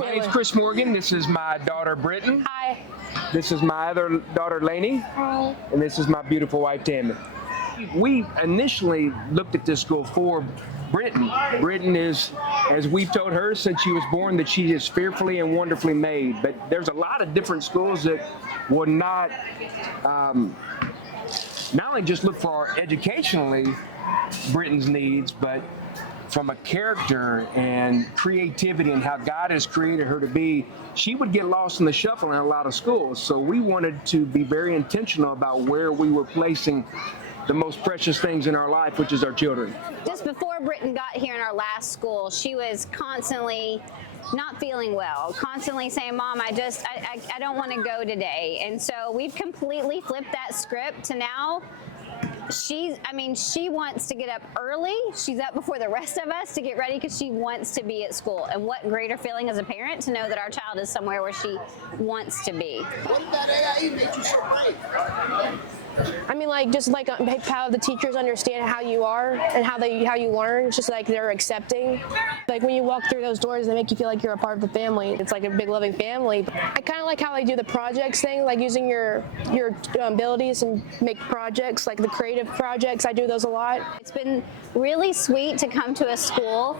My name's Chris Morgan. This is my daughter, Britton. Hi. This is my other daughter, Lainey. Hi. And this is my beautiful wife, Tammy. We initially looked at this school for Britton. Britton is, as we've told her since she was born, that she is fearfully and wonderfully made. But there's a lot of different schools that will not only just look for our educationally Britton's needs, but from a character and creativity and how God has created her to be, she would get lost in the shuffle in a lot of schools. So we wanted to be very intentional about where we were placing the most precious things in our life, which is our children. Just before Britton got here in our last school, she was constantly not feeling well, constantly saying, Mom, I don't want to go today. And so we've completely flipped that script to now she wants to get up early. She's up before the rest of us to get ready because she wants to be at school. And what greater feeling as a parent to know that our child is somewhere where she wants to be. What did that AIE make you so brave? I mean, how the teachers understand how you are and how you learn. It's just like they're accepting. Like when you walk through those doors, they make you feel like you're a part of the family. It's like a big loving family. I kind of like how they do the projects thing, like using your abilities and make projects, like the creative projects. I do those a lot. It's been really sweet to come to a school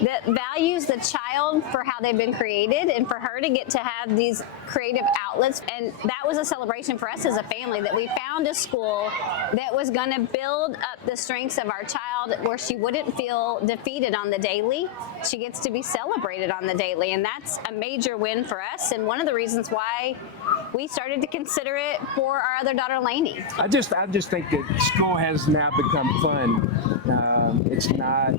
that values the child for how they've been created and for her to get to have these creative outlets. And that was a celebration for us as a family, that we found a school that was going to build up the strengths of our child where she wouldn't feel defeated on the daily. She gets to be celebrated on the daily, and that's a major win for us, and one of the reasons why we started to consider it for our other daughter, Lainey. I just think that school has now become fun. It's not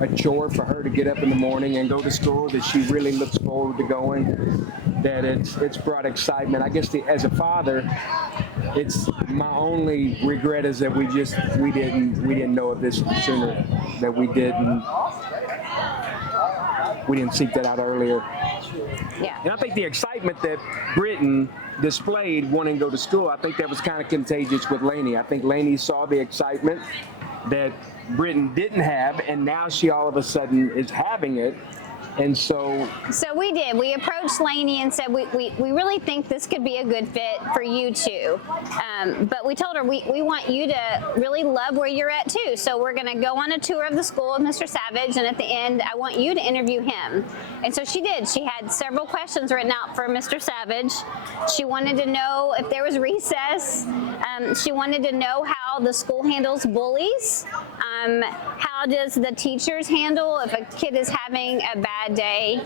a chore for her to get up in the morning and go to school, that she really looks forward to going, that it's brought excitement. I guess as a father, it's my only regret is that we didn't know of this sooner, that we didn't seek that out earlier. Yeah. And I think the excitement that Britton displayed wanting to go to school, I think that was kind of contagious with Lainey. I think Lainey saw the excitement that Britton didn't have, and now she all of a sudden is having it. And so we did. We approached Lainey and said, we really think this could be a good fit for you too. But we told her, we want you to really love where you're at too. So we're going to go on a tour of the school with Mr. Savage, and at the end, I want you to interview him. And so she did. She had several questions written out for Mr. Savage. She wanted to know if there was recess. She wanted to know how the school handles bullies. How does the teachers handle if a kid is having a bad day?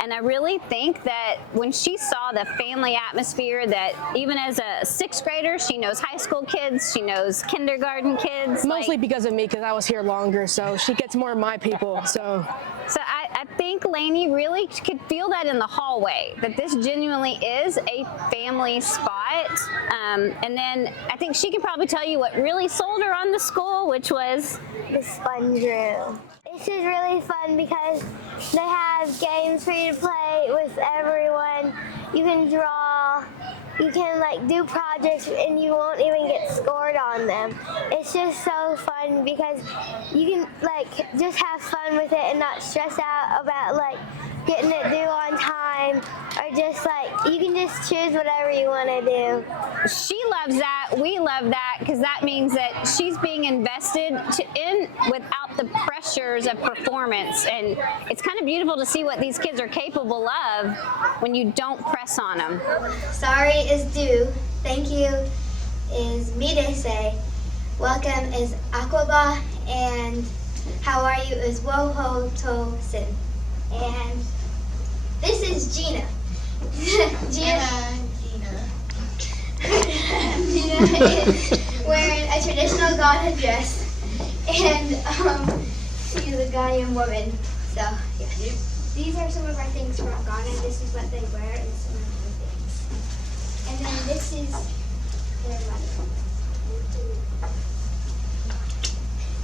And I really think that when she saw the family atmosphere, that even as a sixth grader, she knows high school kids, she knows kindergarten kids. Mostly because of me, because I was here longer, so she gets more of my people. So I think Lainey really could feel that in the hallway, that this genuinely is a family spot. And then I think she can probably tell you what really sold her on the school, which was the sponge room. This is really fun because they have games for you to play with everyone. You can draw, you can do projects, and you won't even get scored on them. It's just so fun because you can just have fun with it and not stress out about getting it due on time, or just you can just choose whatever you want to do. She loves that. We love that because that means that she's being invested in without the pressures of performance. And it's kind of beautiful to see what these kids are capable of when you don't press on them. Sorry is due. Thank you is me to say. Welcome is Aquaba, and how are you is Woho To Sin. And this is Gina. Gina is wearing a traditional Ghana dress, and she's a Ghanaian woman. So yeah, these are some of our things from Ghana. This is what they wear, and some of the things. And then this is their mother.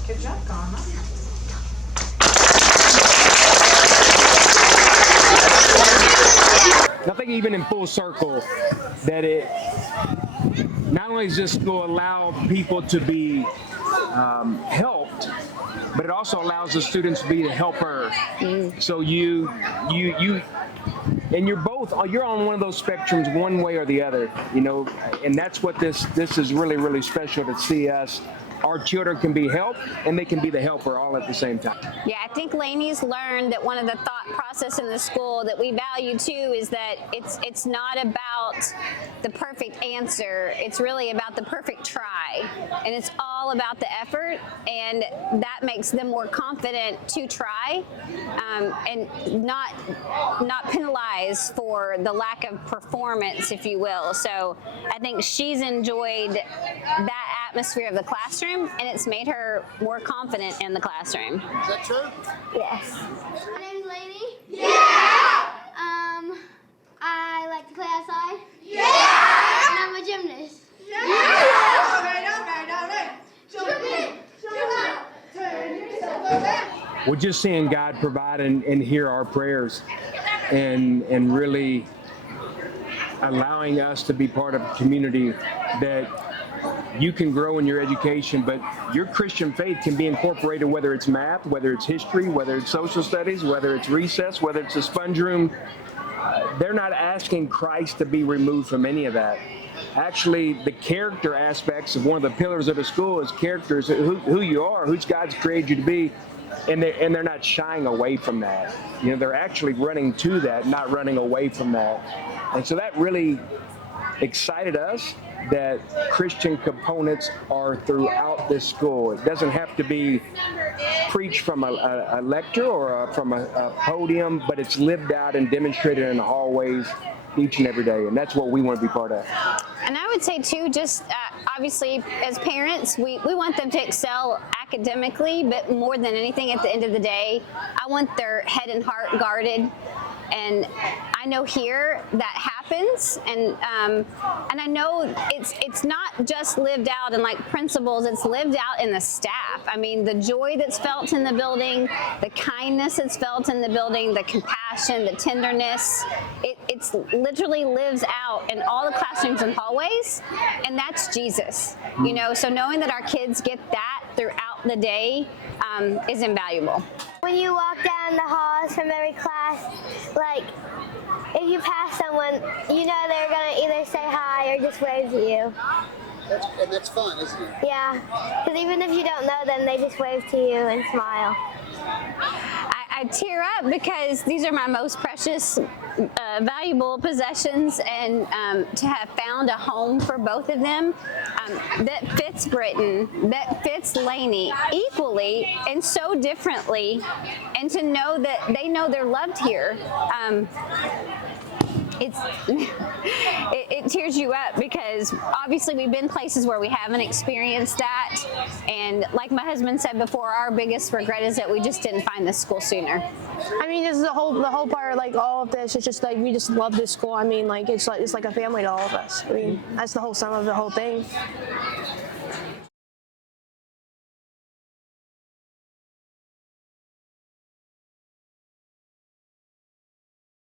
Good job, Ghana. I think even in full circle, that it not only does this school allow people to be helped, but it also allows the students to be the helper. So you, and you're on one of those spectrums one way or the other, you know, and that's what this is really, really special to see us. Our children can be helped and they can be the helper all at the same time. Yeah, I think Lainey's learned that one of the thought process in the school that we value too is that it's not about the perfect answer. It's really about the perfect try, and it's all about the effort, and that makes them more confident to try, and not penalized for the lack of performance, if you will. So I think she's enjoyed that atmosphere of the classroom, and it's made her more confident in the classroom. Is that true? Yes. My name's Lainey. Yeah! I like to play outside. Yeah! And I'm a gymnast. We're just seeing God provide and hear our prayers, and really allowing us to be part of a community that you can grow in your education, but your Christian faith can be incorporated, whether it's math, whether it's history, whether it's social studies, whether it's recess, whether it's a sponge room. They're not asking Christ to be removed from any of that. Actually, the character aspects of one of the pillars of the school is characters, who you are, who God's created you to be, and they're not shying away from that. You know, they're actually running to that, not running away from that. And so that really excited us, that Christian components are throughout this school. It doesn't have to be preached from a lecture or from a podium, but it's lived out and demonstrated in the hallways each and every day, and that's what we want to be part of. And I would say too, just obviously as parents, we want them to excel academically, but more than anything, at the end of the day, I want their head and heart guarded. And I know here that happens, and I know it's not just lived out in like principals, it's lived out in the staff. I mean, the joy that's felt in the building, the kindness that's felt in the building, the compassion, the tenderness, it's literally lives out in all the classrooms and hallways, and that's Jesus. You know, so knowing that our kids get that throughout the day is invaluable. When you walk down the halls from every class, like, if you pass someone, you know they're going to either say hi or just wave to you. That's fun, isn't it? Yeah, because even if you don't know them, they just wave to you and smile. I tear up because these are my most precious, valuable possessions, and to have found a home for both of them that fits Britton, that fits Lainey equally and so differently, and to know that they know they're loved here. It tears you up, because obviously we've been places where we haven't experienced that, and like my husband said before, our biggest regret is that we just didn't find this school sooner. I mean, this is the whole part, like all of this. It's just like we just love this school. I mean, like it's like a family to all of us. I mean, that's the whole sum of the whole thing.